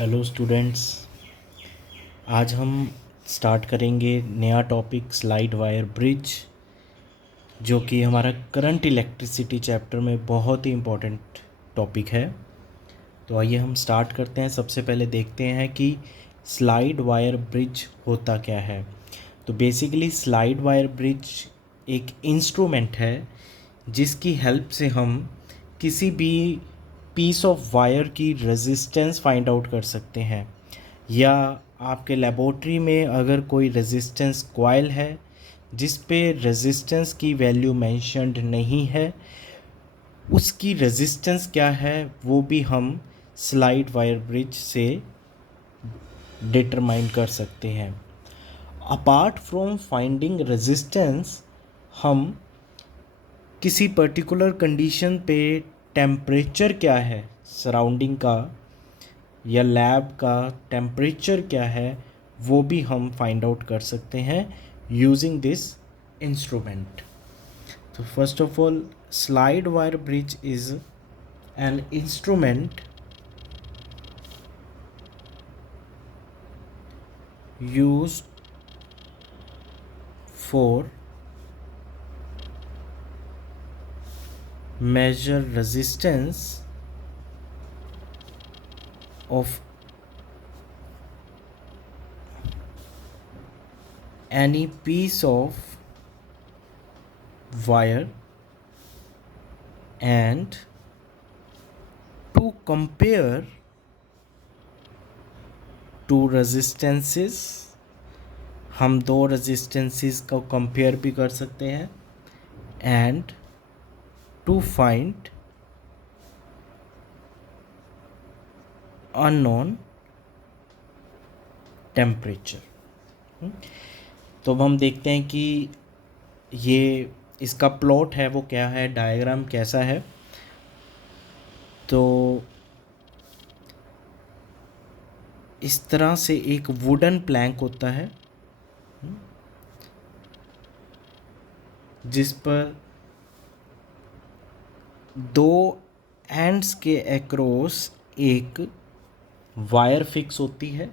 Hello students. आज हम start करेंगे नया टॉपिक स्लाइड वायर ब्रिज, जो कि हमारा करंट इलेक्ट्रिसिटी चैप्टर में बहुत ही इम्पोर्टेंट टॉपिक है। तो आइए हम स्टार्ट करते हैं। सबसे पहले देखते हैं कि स्लाइड वायर ब्रिज होता क्या है। तो बेसिकली स्लाइड वायर ब्रिज एक इंस्ट्रूमेंट है जिसकी हेल्प से हम किसी भी पीस ऑफ वायर की रेजिस्टेंस फाइंड आउट कर सकते हैं, या आपके लेबोरेटरी में अगर कोई रेजिस्टेंस कॉइल है जिस पे रेजिस्टेंस की वैल्यू मेंशन्ड नहीं है, उसकी रेजिस्टेंस क्या है वो भी हम स्लाइड वायर ब्रिज से डिटरमाइन कर सकते हैं। अपार्ट फ्रॉम फाइंडिंग रेजिस्टेंस, हम किसी पर्टिकुलर कंडीशन पे टेम्परेचर क्या है सराउंडिंग का या लैब का टेम्परेचर क्या है वो भी हम फाइंड आउट कर सकते हैं यूजिंग दिस इंस्ट्रूमेंट। तो first of all, slide wire bridge is an instrument used for measure resistance of any piece of wire and to compare two resistances। हम दो resistances को compare भी कर सकते हैं and to find unknown temperature। तो अब हम देखते हैं कि ये इसका प्लॉट है वो क्या है, डायग्राम कैसा है। तो इस तरह से एक वुडन प्लैंक होता है जिस पर दो एंड्स के अक्रॉस एक वायर फिक्स होती है,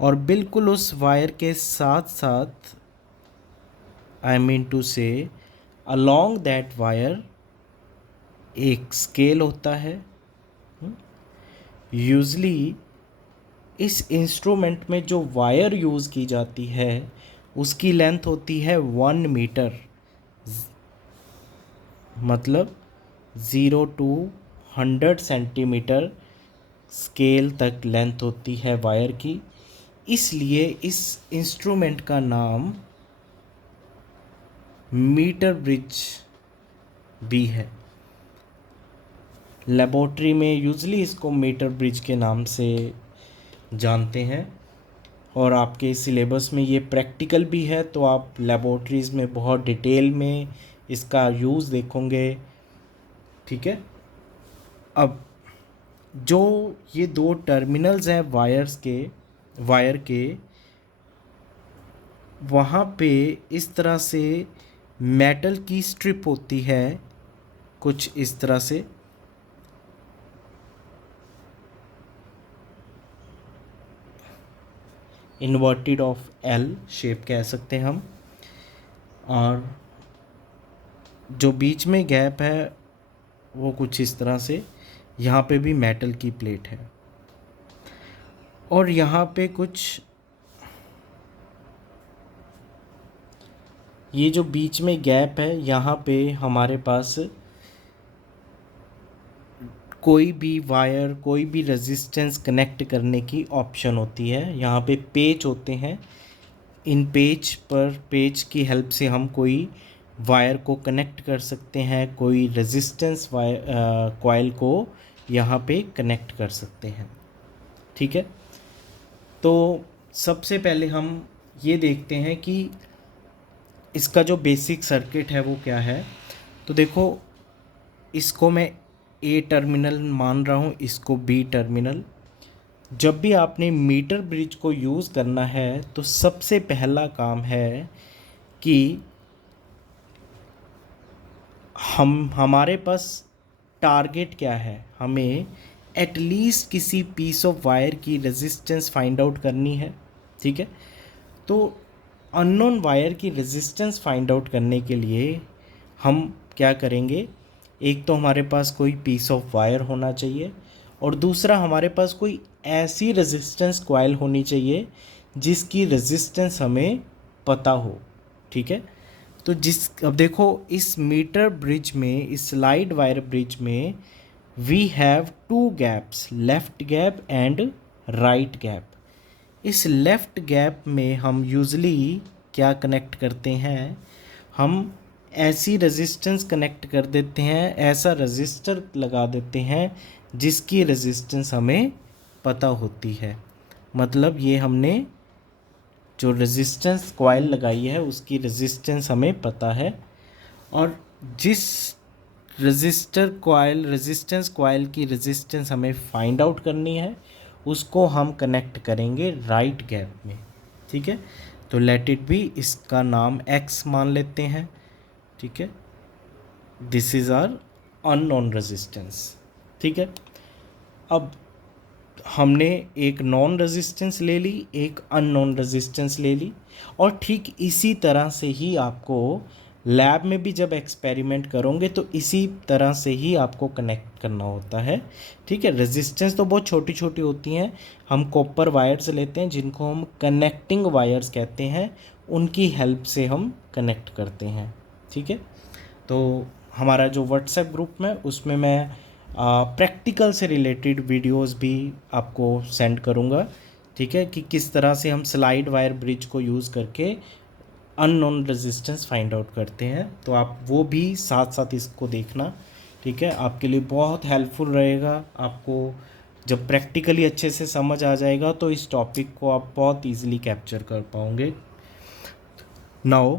और बिल्कुल उस वायर के साथ साथ, आई मीन टू से अलोंग दैट वायर एक स्केल होता है। यूजली इस इंस्ट्रूमेंट में जो वायर यूज़ की जाती है उसकी लेंथ होती है 1 मीटर, मतलब 0 to 100 सेंटीमीटर स्केल तक लेंथ होती है वायर की। इसलिए इस इंस्ट्रूमेंट का नाम मीटर ब्रिज भी है। लेबोरेटरी में यूजली इसको मीटर ब्रिज के नाम से जानते हैं, और आपके सिलेबस में ये प्रैक्टिकल भी है, तो आप लेबोरेटरीज़ में बहुत डिटेल में इसका यूज़ देखोगे। ठीक है। अब जो ये दो टर्मिनल्स हैं वायर के, वहाँ पे इस तरह से मेटल की स्ट्रिप होती है, कुछ इस तरह से। इन्वर्टेड ऑफ एल शेप कह सकते हैं हम। और जो बीच में गैप है वो कुछ इस तरह से, यहाँ पे भी मेटल की प्लेट है, और यहाँ पे कुछ ये जो बीच में गैप है यहाँ पे हमारे पास कोई भी वायर, कोई भी रेजिस्टेंस कनेक्ट करने की ऑप्शन होती है। यहाँ पे पेच होते हैं, इन पेच की हेल्प से हम कोई वायर को कनेक्ट कर सकते हैं, कोई रेजिस्टेंस वायर कॉइल को यहाँ पे कनेक्ट कर सकते हैं। ठीक है। तो सबसे पहले हम ये देखते हैं कि इसका जो बेसिक सर्किट है वो क्या है। तो देखो, इसको मैं ए टर्मिनल मान रहा हूँ, इसको बी टर्मिनल। जब भी आपने मीटर ब्रिज को यूज़ करना है तो सबसे पहला काम है कि हमारे पास टारगेट क्या है, हमें एटलीस्ट किसी पीस ऑफ वायर की रेजिस्टेंस फाइंड आउट करनी है, ठीक है। तो अननोन वायर की रेजिस्टेंस फाइंड आउट करने के लिए हम क्या करेंगे, एक तो हमारे पास कोई पीस ऑफ वायर होना चाहिए और दूसरा हमारे पास कोई ऐसी रेजिस्टेंस कॉइल होनी चाहिए जिसकी रेजिस्टेंस हमें पता हो, ठीक है। तो अब देखो इस मीटर ब्रिज में, इस स्लाइड वायर ब्रिज में we have two gaps, left gap and right gap. इस लेफ़्ट गैप में हम यूज़ली क्या कनेक्ट करते हैं, हम ऐसी रेजिस्टेंस कनेक्ट कर देते हैं, ऐसा रजिस्टर लगा देते हैं जिसकी रेजिस्टेंस हमें पता होती है। मतलब ये हमने जो रेजिस्टेंस कॉइल लगाई है उसकी रेजिस्टेंस हमें पता है, और जिस रेजिस्टेंस कॉइल की रेजिस्टेंस हमें फाइंड आउट करनी है उसको हम कनेक्ट करेंगे राइट गैप में, ठीक है। तो लेट इट बी, इसका नाम x मान लेते हैं, ठीक है। This is our unknown resistance, ठीक है। अब हमने एक नॉन रेजिस्टेंस ले ली, एक अननोन रेजिस्टेंस ले ली, और ठीक इसी तरह से ही आपको लैब में भी जब एक्सपेरिमेंट करोगे तो इसी तरह से ही आपको कनेक्ट करना होता है, ठीक है। रेजिस्टेंस तो बहुत छोटी छोटी होती हैं, हम कॉपर वायर्स लेते हैं जिनको हम कनेक्टिंग वायर्स कहते हैं, उनकी हेल्प से हम कनेक्ट करते हैं, ठीक है। तो हमारा जो व्हाट्सएप ग्रुप में, उसमें मैं प्रैक्टिकल से रिलेटेड वीडियोस भी आपको सेंड करूँगा, ठीक है, कि किस तरह से हम स्लाइड वायर ब्रिज को यूज़ करके अननोन रेजिस्टेंस फाइंड आउट करते हैं। तो आप वो भी साथ साथ इसको देखना, ठीक है, आपके लिए बहुत हेल्पफुल रहेगा। आपको जब प्रैक्टिकली अच्छे से समझ आ जाएगा तो इस टॉपिक को आप बहुत ईजिली कैप्चर कर पाओगे। नाउ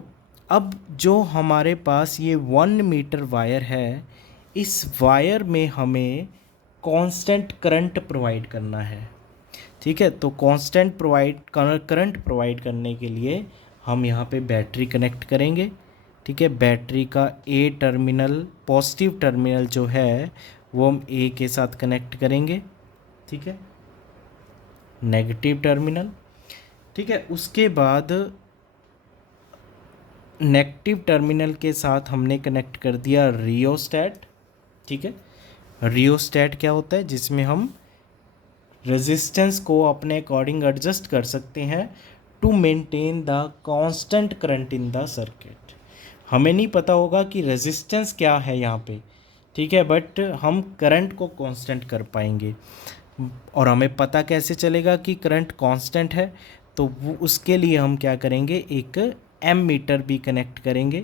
अब जो हमारे पास ये 1 मीटर वायर है, इस वायर में हमें कांस्टेंट करंट प्रोवाइड करना है, ठीक है। तो कांस्टेंट करंट प्रोवाइड करने के लिए हम यहाँ पे बैटरी कनेक्ट करेंगे, ठीक है। बैटरी का ए टर्मिनल, पॉजिटिव टर्मिनल जो है वो हम ए के साथ कनेक्ट करेंगे, ठीक है, नेगेटिव टर्मिनल, ठीक है। उसके बाद नेगेटिव टर्मिनल के साथ हमने कनेक्ट कर दिया रियोस्टैट, ठीक है। रियोस्टैट क्या होता है, जिसमें हम रेजिस्टेंस को अपने अकॉर्डिंग एडजस्ट कर सकते हैं to maintain the constant current in the circuit. हमें नहीं पता होगा कि रेजिस्टेंस क्या है यहाँ पे, ठीक है, बट हम करंट को कांस्टेंट कर पाएंगे। और हमें पता कैसे चलेगा कि करंट कांस्टेंट है, तो वो उसके लिए हम क्या करेंगे, एक एम मीटर भी कनेक्ट करेंगे।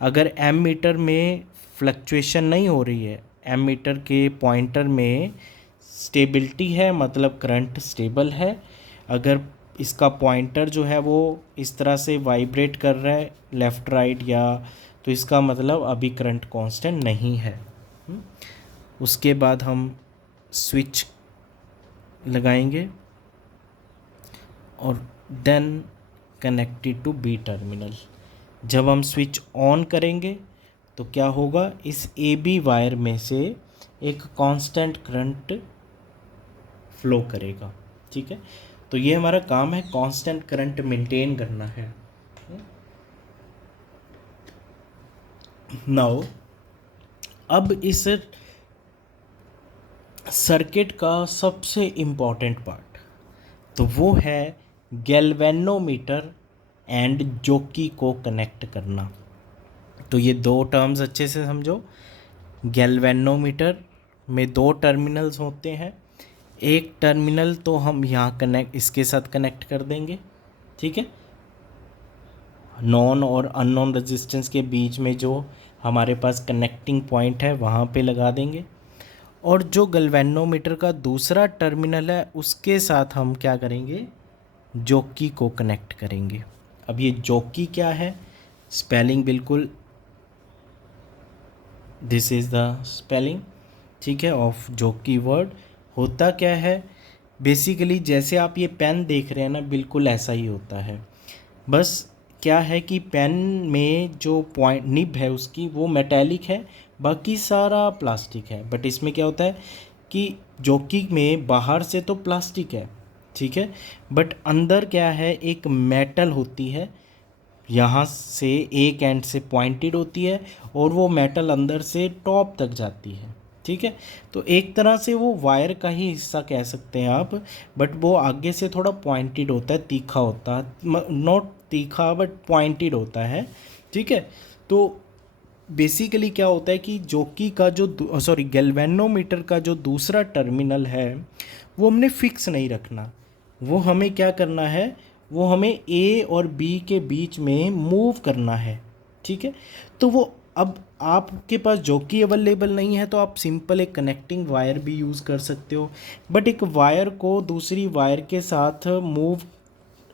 अगर एम मीटर में फ्लक्चुएशन नहीं हो रही है, एम मीटर के पॉइंटर में स्टेबिलिटी है, मतलब करंट स्टेबल है। अगर इसका पॉइंटर जो है वो इस तरह से वाइब्रेट कर रहा है लेफ़्ट राइट या, तो इसका मतलब अभी करंट कांस्टेंट नहीं है। उसके बाद हम स्विच लगाएंगे और then connected to B terminal. जब हम स्विच ऑन करेंगे तो क्या होगा, इस ए बी वायर में से एक कांस्टेंट करंट फ्लो करेगा, ठीक है। तो ये हमारा काम है, कांस्टेंट करंट मेंटेन करना है। नाउ अब इस सर्किट का सबसे इम्पॉर्टेंट पार्ट तो वो है गैल्वेनोमीटर एंड जॉकी को कनेक्ट करना। तो ये दो टर्म्स अच्छे से समझो। गैल्वेनोमीटर में दो टर्मिनल्स होते हैं, एक टर्मिनल तो हम यहाँ इसके साथ कनेक्ट कर देंगे, ठीक है, नॉन और अननोन रेजिस्टेंस के बीच में जो हमारे पास कनेक्टिंग पॉइंट है वहाँ पे लगा देंगे। और जो गैल्वेनोमीटर का दूसरा टर्मिनल है उसके साथ हम क्या करेंगे, जॉकी को कनेक्ट करेंगे। अब ये जॉकी क्या है, स्पेलिंग बिल्कुल दिस इज़ द स्पेलिंग, ठीक है, ऑफ जॉकी वर्ड। होता क्या है, बेसिकली जैसे आप ये पेन देख रहे हैं ना, बिल्कुल ऐसा ही होता है। बस क्या है कि पेन में जो पॉइंट निब है उसकी वो मेटेलिक है, बाकी सारा प्लास्टिक है। बट इसमें क्या होता है कि जॉकी में बाहर से तो प्लास्टिक है, ठीक है, बट अंदर क्या है, एक मेटल होती है, यहाँ से एक एंड से पॉइंटेड होती है और वो मेटल अंदर से टॉप तक जाती है, ठीक है। तो एक तरह से वो वायर का ही हिस्सा कह सकते हैं आप, बट वो आगे से थोड़ा पॉइंटेड होता है, तीखा होता है, नॉट तीखा बट पॉइंटेड होता है, ठीक है। तो बेसिकली क्या होता है कि जॉकी का जो गैल्वेनोमीटर का जो दूसरा टर्मिनल है वो हमने फिक्स नहीं रखना, वो हमें क्या करना है, वो हमें ए और बी के बीच में मूव करना है, ठीक है। तो वो अब आपके पास जॉकी अवेलेबल नहीं है तो आप सिंपल एक कनेक्टिंग वायर भी यूज़ कर सकते हो, बट एक वायर को दूसरी वायर के साथ मूव,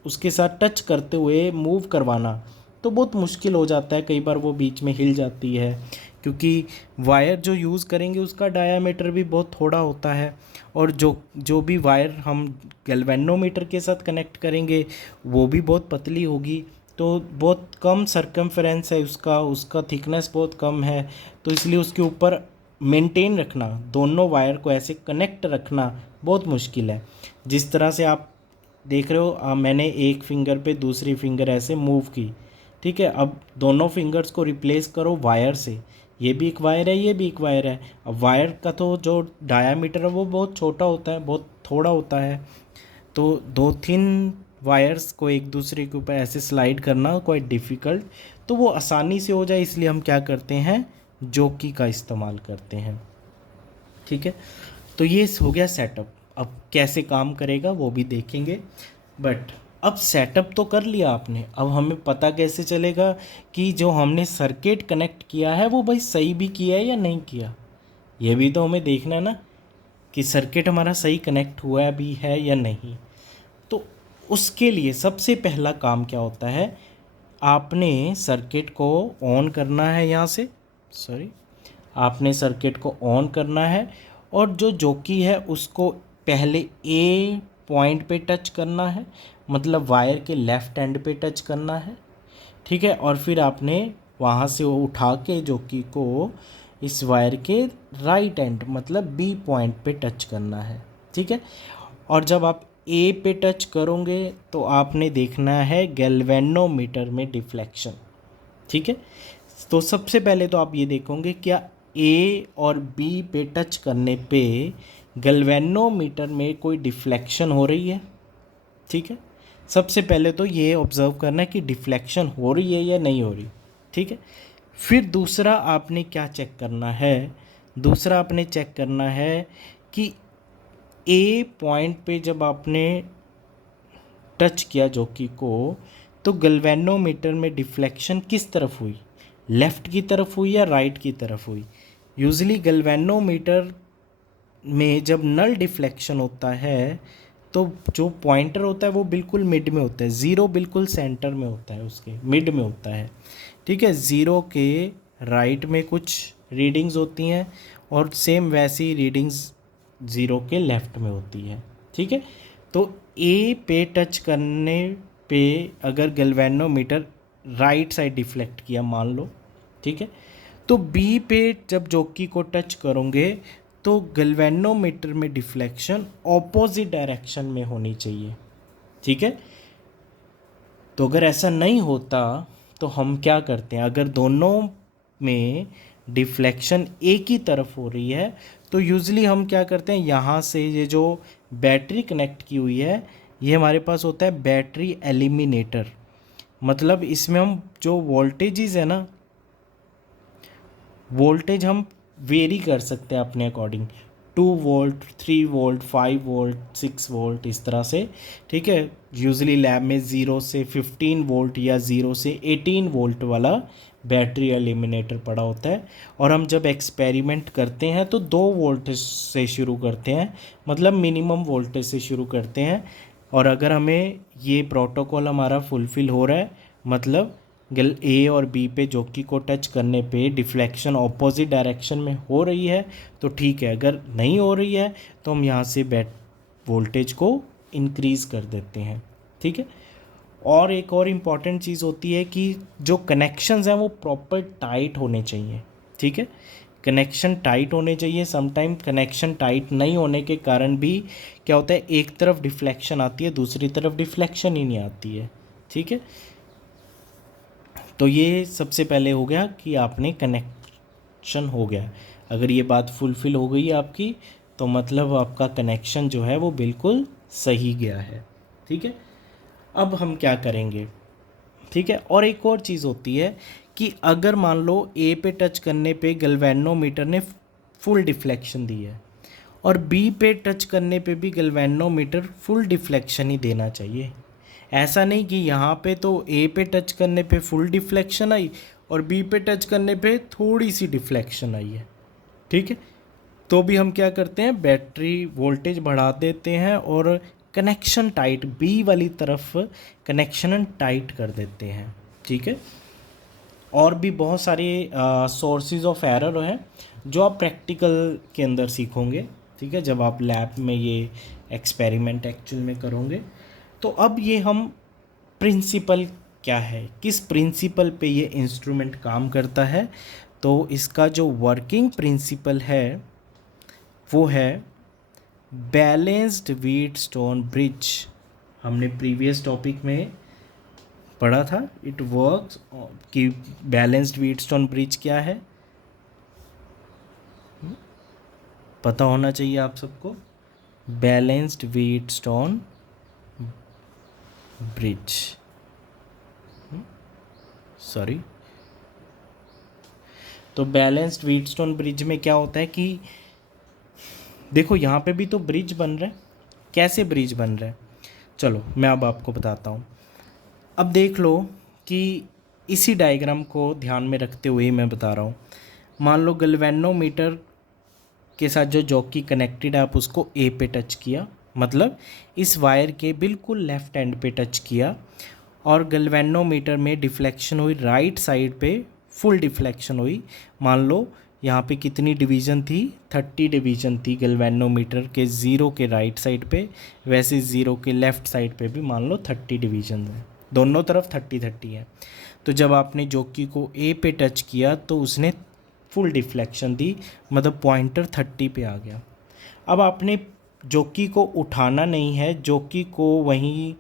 उसके साथ टच करते हुए मूव करवाना तो बहुत मुश्किल हो जाता है, कई बार वो बीच में हिल जाती है, क्योंकि वायर जो यूज़ करेंगे उसका डायामीटर भी बहुत थोड़ा होता है, और जो जो भी वायर हम गैल्वेनोमीटर के साथ कनेक्ट करेंगे वो भी बहुत पतली होगी, तो बहुत कम सरकमफ्रेंस है उसका, उसका थिकनेस बहुत कम है, तो इसलिए उसके ऊपर मेंटेन रखना, दोनों वायर को ऐसे कनेक्ट रखना बहुत मुश्किल है। जिस तरह से आप देख रहे हो, मैंने एक फिंगर पे दूसरी फिंगर ऐसे मूव की, ठीक है। अब दोनों फिंगर्स को रिप्लेस करो वायर से, ये भी एक वायर है, ये भी एक वायर है। अब वायर का तो जो डायामीटर है वो बहुत छोटा होता है, बहुत थोड़ा होता है, तो दो थिन वायर्स को एक दूसरे के ऊपर ऐसे स्लाइड करना क्वाइट डिफ़िकल्ट, तो वो आसानी से हो जाए इसलिए हम क्या करते हैं, जॉकी का इस्तेमाल करते हैं, ठीक है। तो ये हो गया सेटअप। अब कैसे काम करेगा वो भी देखेंगे, बट अब सेटअप तो कर लिया आपने, अब हमें पता कैसे चलेगा कि जो हमने सर्किट कनेक्ट किया है वो भाई सही भी किया है या नहीं किया, ये भी तो हमें देखना है ना कि सर्किट हमारा सही कनेक्ट हुआ भी है या नहीं। तो उसके लिए सबसे पहला काम क्या होता है, आपने सर्किट को ऑन करना है, यहाँ से सॉरी आपने सर्किट को ऑन करना है, और जो जॉकी है उसको पहले ए पॉइंट पे टच करना है, मतलब वायर के लेफ़्ट एंड पे टच करना है, ठीक है। और फिर आपने वहाँ से वो उठा के जॉकी को इस वायर के राइट एंड मतलब बी पॉइंट पे टच करना है, ठीक है। और जब आप ए पे टच करोगे तो आपने देखना है गैल्वेनोमीटर में डिफ्लेक्शन, ठीक है। तो सबसे पहले तो आप ये देखोगे क्या ए और बी पे टच करने पे गैल्वेनोमीटर में कोई डिफ्लेक्शन हो रही है, ठीक है। सबसे पहले तो ये ऑब्ज़र्व करना है कि डिफ्लेक्शन हो रही है या नहीं हो रही, ठीक है। फिर दूसरा आपने क्या चेक करना है, दूसरा आपने चेक करना है कि ए पॉइंट पे जब आपने टच किया जॉकी को तो गैल्वेनोमीटर में डिफ्लेक्शन किस तरफ हुई, लेफ़्ट की तरफ हुई या राइट की तरफ हुई। यूजुअली गैल्वेनोमीटर में जब नल डिफ्लेक्शन होता है तो जो पॉइंटर होता है वो बिल्कुल मिड में होता है, ज़ीरो बिल्कुल सेंटर में होता है, उसके मिड में होता है, ठीक है। ज़ीरो के राइट में कुछ रीडिंग्स होती हैं और सेम वैसी रीडिंग्स ज़ीरो के लेफ़्ट में होती है, ठीक है। तो ए पे टच करने पे अगर गैल्वेनोमीटर राइट साइड डिफ्लेक्ट किया मान लो, ठीक है, तो बी पे जब जॉकी को टच करोगे तो गैल्वेनोमीटर में डिफ्लेक्शन ऑपोजिट डायरेक्शन में होनी चाहिए, ठीक है। तो अगर ऐसा नहीं होता तो हम क्या करते हैं, अगर दोनों में डिफ्लेक्शन एक ही तरफ हो रही है तो यूजुअली हम क्या करते हैं, यहाँ से ये जो बैटरी कनेक्ट की हुई है ये हमारे पास होता है बैटरी एलिमिनेटर, मतलब इसमें हम जो वोल्टेजेस है ना, वोल्टेज हम वेरी कर सकते हैं अपने according, 2 volt 3 volt 5 volt 6 volt इस तरह से, ठीक है। यूजुअली लैब में 0 से 15 वोल्ट या 0 से 18 वोल्ट वाला बैटरी एलिमिनेटर पड़ा होता है, और हम जब एक्सपेरिमेंट करते हैं तो 2 वोल्ट से शुरू करते हैं, मतलब मिनिमम वोल्टेज से शुरू करते हैं, और अगर हमें ये प्रोटोकॉल हमारा फुलफ़िल हो रहा है, मतलब ए और बी पे जॉकी को टच करने पे डिफ्लेक्शन ऑपोजिट डायरेक्शन में हो रही है तो ठीक है, अगर नहीं हो रही है तो हम यहाँ से बैट वोल्टेज को इंक्रीज़ कर देते हैं, ठीक है। और एक और इम्पॉर्टेंट चीज़ होती है कि जो कनेक्शंस हैं वो प्रॉपर टाइट होने चाहिए, ठीक है, कनेक्शन टाइट होने चाहिए। समटाइम कनेक्शन टाइट नहीं होने के कारण भी क्या होता है, एक तरफ डिफ्लेक्शन आती है, दूसरी तरफ डिफ्लेक्शन ही नहीं आती है। ठीक है, तो ये सबसे पहले हो गया कि आपने कनेक्शन हो गया। अगर ये बात फुलफ़िल हो गई आपकी, तो मतलब आपका कनेक्शन जो है वो बिल्कुल सही गया है। ठीक है, अब हम क्या करेंगे, ठीक है, और एक और चीज़ होती है कि अगर मान लो ए पे टच करने पे गैल्वेनोमीटर ने फुल डिफ्लेक्शन दी है और बी पे टच करने पे भी गैल्वेनोमीटर फुल डिफ्लेक्शन ही देना चाहिए। ऐसा नहीं कि यहाँ पे तो ए पे टच करने पे फुल डिफ्लेक्शन आई और बी पे टच करने पे थोड़ी सी डिफ्लेक्शन आई है। ठीक है, तो भी हम क्या करते हैं, बैटरी वोल्टेज बढ़ा देते हैं और कनेक्शन टाइट, बी वाली तरफ कनेक्शन टाइट कर देते हैं। ठीक है, और भी बहुत सारे सोर्सेज ऑफ एरर हैं जो आप प्रैक्टिकल के अंदर सीखोगे। ठीक है, जब आप लैब में ये एक्सपेरिमेंट एक्चुअल में करोगे। तो अब ये हम प्रिंसिपल क्या है, किस प्रिंसिपल पे ये इंस्ट्रूमेंट काम करता है, तो इसका जो वर्किंग प्रिंसिपल है वो है बैलेंस्ड व्हीटस्टोन ब्रिज। हमने प्रीवियस टॉपिक में पढ़ा था इट वर्क्स कि बैलेंस्ड व्हीटस्टोन ब्रिज क्या है, पता होना चाहिए आप सबको। बैलेंस्ड व्हीटस्टोन ब्रिज, सॉरी, तो बैलेंस्ड व्हीटस्टोन ब्रिज में क्या होता है कि देखो यहाँ पे भी तो ब्रिज बन रहा है। कैसे ब्रिज बन रहा है, चलो मैं अब आपको बताता हूँ। अब देख लो कि इसी डायग्राम को ध्यान में रखते हुए ही मैं बता रहा हूँ। मान लो गैल्वेनोमीटर के साथ जो जॉकी कनेक्टेड है, आप उसको ए पे टच किया, मतलब इस वायर के बिल्कुल लेफ्ट एंड पे टच किया और गैल्वेनोमीटर में डिफ्लेक्शन हुई, राइट साइड पे फुल डिफ्लेक्शन हुई। मान लो यहाँ पे कितनी डिवीज़न थी, 30 डिवीज़न थी गैल्वेनोमीटर के ज़ीरो के राइट साइड पे, वैसे ज़ीरो के लेफ़्ट साइड पे भी मान लो 30 डिवीज़न है, दोनों तरफ 30-30 है। तो जब आपने जॉकी को ए पे टच किया तो उसने फुल डिफ्लेक्शन दी, मतलब पॉइंटर 30 पे आ गया। अब आपने जॉकी को उठाना नहीं है, जॉकी को वहीं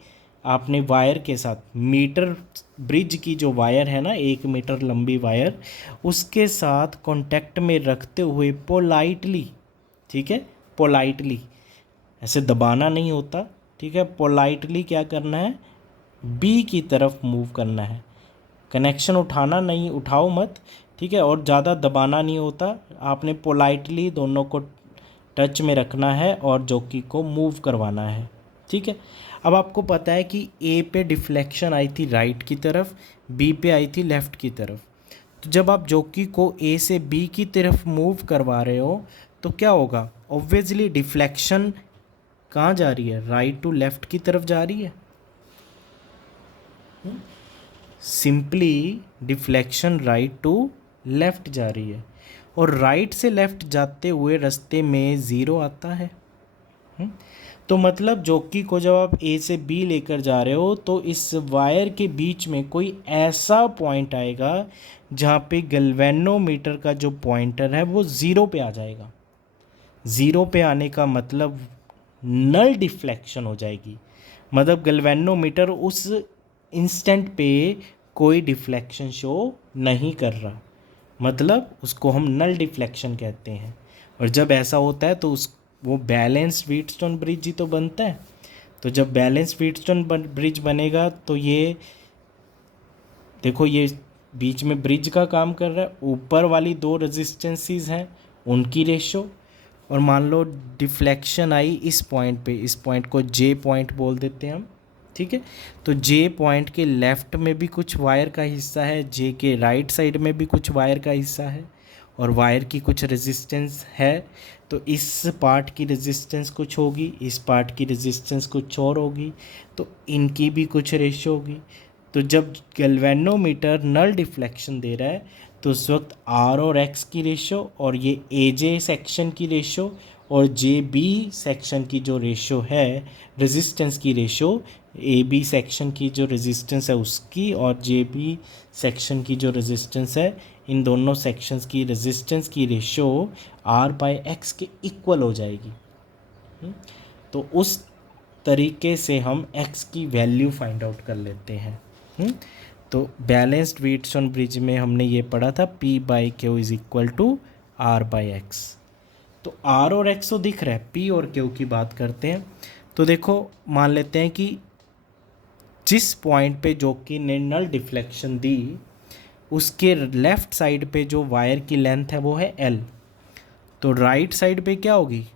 आपने वायर के साथ, मीटर ब्रिज की जो वायर है ना, 1 मीटर लंबी वायर, उसके साथ कांटेक्ट में रखते हुए पोलाइटली, ठीक है, पोलाइटली, ऐसे दबाना नहीं होता, ठीक है, पोलाइटली क्या करना है, बी की तरफ मूव करना है। कनेक्शन उठाना नहीं, उठाओ मत, ठीक है, और ज़्यादा दबाना नहीं होता, आपने पोलाइटली दोनों को टच में रखना है और जॉकी को मूव करवाना है। ठीक है, अब आपको पता है कि ए पे डिफ्लेक्शन आई थी राइट की तरफ, बी पे आई थी लेफ़्ट की तरफ। तो जब आप जॉकी को ए से बी की तरफ मूव करवा रहे हो तो क्या होगा, ऑब्वियसली डिफ्लेक्शन कहाँ जा रही है, राइट टू लेफ़्ट की तरफ जा रही है। Simply deflection right to left जा रही है और राइट से लेफ़्ट जाते हुए रास्ते में ज़ीरो आता है। तो मतलब जॉकी को जब आप ए से बी लेकर जा रहे हो तो इस वायर के बीच में कोई ऐसा पॉइंट आएगा जहाँ पे गैल्वेनोमीटर का जो पॉइंटर है वो ज़ीरो पे आ जाएगा। ज़ीरो पे आने का मतलब नल डिफ्लेक्शन हो जाएगी, मतलब गैल्वेनोमीटर उस इंस्टेंट पे कोई डिफ्लेक्शन शो नहीं कर रहा, मतलब उसको हम नल डिफ्लेक्शन कहते हैं। और जब ऐसा होता है तो वो बैलेंस्ड व्हीटस्टोन ब्रिज ही तो बनता है। तो जब बैलेंस्ड व्हीटस्टोन ब्रिज बनेगा तो ये देखो, ये बीच में ब्रिज का काम कर रहा है, ऊपर वाली 2 रेजिस्टेंसेस हैं उनकी रेशो, और मान लो डिफ्लेक्शन आई इस पॉइंट पे, इस पॉइंट को जे पॉइंट बोल देते हैं हम। ठीक है, तो जे पॉइंट के लेफ़्ट में भी कुछ वायर का हिस्सा है, जे के राइट साइड में भी कुछ वायर का हिस्सा है, और वायर की कुछ रेजिस्टेंस है। तो इस पार्ट की रेजिस्टेंस कुछ होगी, इस पार्ट की रेजिस्टेंस कुछ और होगी, तो इनकी भी कुछ रेशो होगी। तो जब गैल्वेनोमीटर नल डिफ्लेक्शन दे रहा है तो उस वक्त आर और एक्स की रेशो और ये ए जे सेक्शन की रेशो और जे बी सेक्शन की जो रेशो है, रेजिस्टेंस की रेशो, ए बी सेक्शन की जो रेजिस्टेंस है उसकी और जे बी सेक्शन की जो रेजिस्टेंस है, इन दोनों सेक्शंस की रेजिस्टेंस की रेशो आर बाय एक्स के इक्वल हो जाएगी। तो उस तरीके से हम x की वैल्यू फाइंड आउट कर लेते हैं। तो बैलेंस्ड व्हीटस्टोन ब्रिज में हमने ये पढ़ा था P by Q is equal to R by X. तो R और X तो दिख रहा है, P और Q की बात करते हैं। तो देखो मान लेते हैं कि जिस पॉइंट पे जो कि ने नल डिफ्लेक्शन दी उसके लेफ्ट साइड पे जो वायर की लेंथ है वो है L, तो राइट साइड पे क्या होगी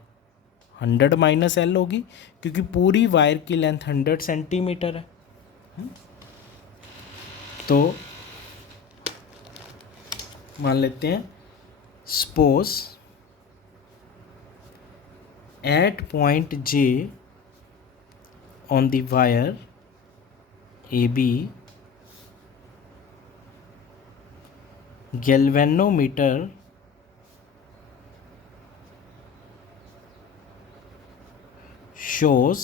100 माइनस L होगी, क्योंकि पूरी वायर की लेंथ 100 सेंटीमीटर है। तो मान लेते हैं suppose at point J on the wire AB galvanometer shows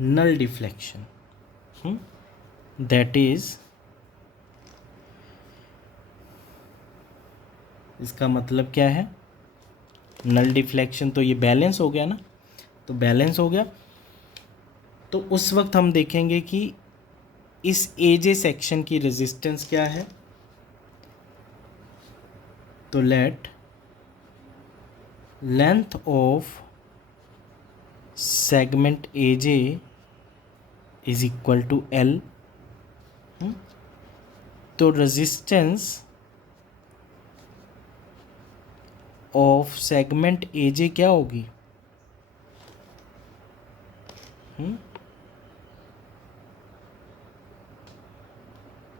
null deflection, that is, इसका मतलब क्या है, नल डिफ्लेक्शन तो ये बैलेंस हो गया ना, तो बैलेंस हो गया। तो उस वक्त हम देखेंगे कि इस एजे सेक्शन की रेजिस्टेंस क्या है। तो let length of segment AJ is equal to L। तो रेजिस्टेंस ऑफ सेगमेंट AJ क्या होगी,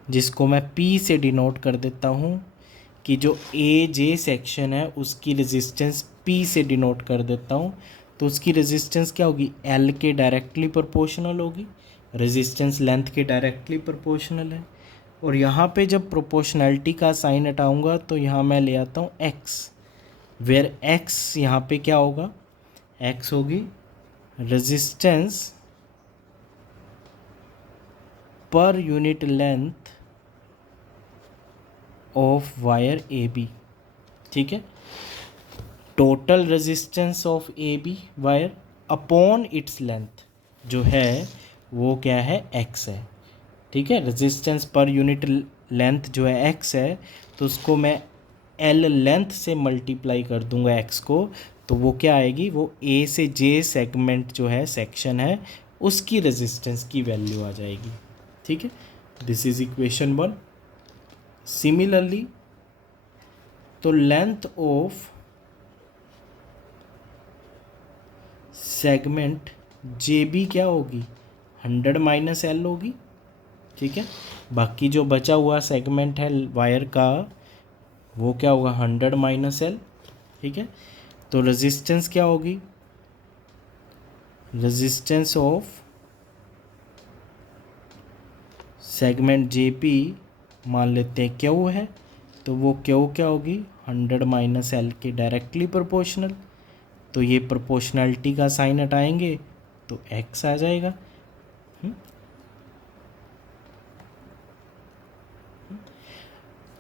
जिसको मैं P से डिनोट कर देता हूँ कि जो AJ सेक्शन है उसकी रेजिस्टेंस P से डिनोट कर देता हूँ। तो उसकी रेजिस्टेंस क्या होगी, L के डायरेक्टली प्रोपोर्शनल होगी, रेजिस्टेंस लेंथ के डायरेक्टली प्रोपोर्शनल है। और यहाँ पे जब प्रोपोर्शनैलिटी का साइन हटाऊँगा तो यहाँ मैं ले आता हूँ x, वेयर x यहाँ पे क्या होगा, x होगी resistance per unit length of wire AB। ठीक है, total resistance of AB wire upon its length जो है वो क्या है, x है। ठीक है, रेजिस्टेंस पर यूनिट लेंथ जो है x है, तो उसको मैं L लेंथ से मल्टीप्लाई कर दूंगा x को, तो वो क्या आएगी, वो A से J सेगमेंट जो है सेक्शन है उसकी रेजिस्टेंस की वैल्यू आ जाएगी। ठीक है, दिस इज इक्वेशन 1। सिमिलरली तो लेंथ ऑफ सेगमेंट JB क्या होगी, 100 माइनस L होगी। ठीक है, बाकी जो बचा हुआ सेगमेंट है वायर का वो क्या होगा, 100 माइनस L। ठीक है, तो रेजिस्टेंस क्या होगी, रेजिस्टेंस ऑफ सेगमेंट JP मान लेते हैं Q है, तो वो Q क्या होगी, 100 माइनस L के डायरेक्टली प्रोपोर्शनल। तो ये प्रोपोर्शनैलिटी का साइन हटाएंगे तो x आ जाएगा।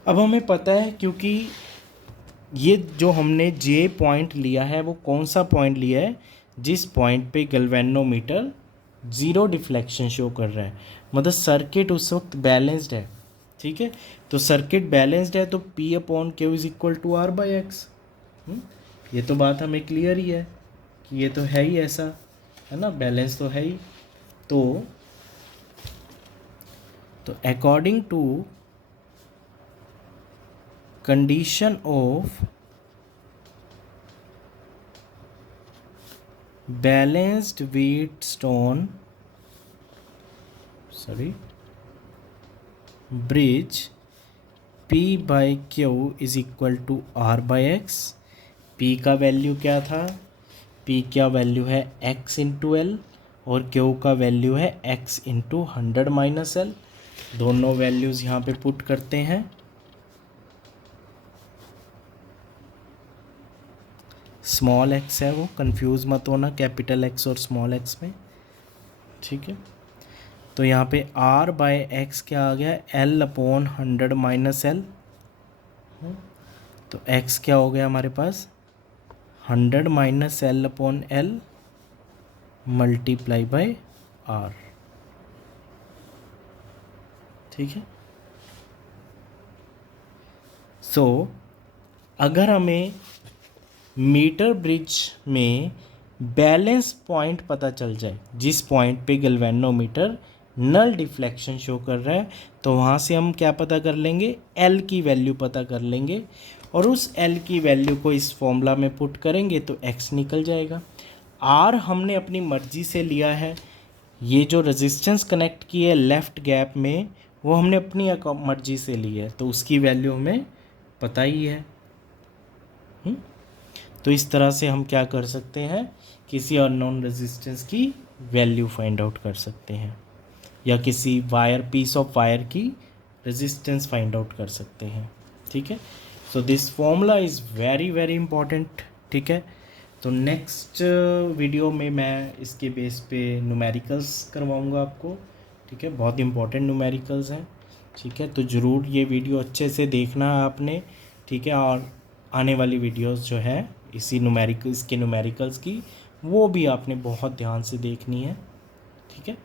अब हमें पता है, क्योंकि ये जो हमने J पॉइंट लिया है वो कौन सा पॉइंट लिया है, जिस पॉइंट पे गैल्वेनोमीटर ज़ीरो डिफ्लेक्शन शो कर रहा है, मतलब सर्किट उस वक्त बैलेंस्ड है। ठीक है, तो सर्किट बैलेंस्ड है तो P upon Q is equal to R by X. ये तो बात हमें क्लियर ही है कि ये तो है ही ऐसा, है ना, बैलेंस तो है ही। तो according to condition of balanced Wheatstone bridge P by Q is equal to R by X. P का वैल्यू क्या था, P का वैल्यू है x इंटू एल और Q का वैल्यू है x इंटू 100 माइनस एल। दोनों वैल्यूज़ यहाँ पे पुट करते हैं। स्मॉल एक्स है, वो कंफ्यूज मत होना कैपिटल एक्स और स्मॉल एक्स में, ठीक है। तो यहाँ पे r बाय एक्स क्या आ गया, l अपॉन 100 माइनस एल, तो x क्या हो गया हमारे पास 100 minus L upon L multiply by r, ठीक है। सो अगर हमें मीटर ब्रिज में बैलेंस पॉइंट पता चल जाए, जिस पॉइंट पे गैल्वेनोमीटर नल डिफ्लेक्शन शो कर रहा है, तो वहाँ से हम क्या पता कर लेंगे, L की वैल्यू पता कर लेंगे, और उस L की वैल्यू को इस फॉर्मूला में पुट करेंगे तो X निकल जाएगा। R हमने अपनी मर्जी से लिया है, ये जो रेजिस्टेंस कनेक्ट की है लेफ़्ट गैप में वो हमने अपनी मर्जी से ली है, तो उसकी वैल्यू हमें पता ही है। तो इस तरह से हम क्या कर सकते हैं, किसी अननोन रेजिस्टेंस की वैल्यू फाइंड आउट कर सकते हैं, या किसी वायर पीस ऑफ वायर की रेजिस्टेंस फाइंड आउट कर सकते हैं, ठीक है। So this formula is very very important, ठीक है। तो नेक्स्ट वीडियो में मैं इसके बेस पे न्यूमेरिकल्स करवाऊंगा आपको, ठीक है। बहुत इंपॉर्टेंट न्यूमेरिकल्स हैं, ठीक है। तो ज़रूर ये वीडियो अच्छे से देखना है आपने, ठीक है। और आने वाली वीडियोस जो है इसके न्यूमेरिकल्स की, वो भी आपने बहुत ध्यान से देखनी है, ठीक है।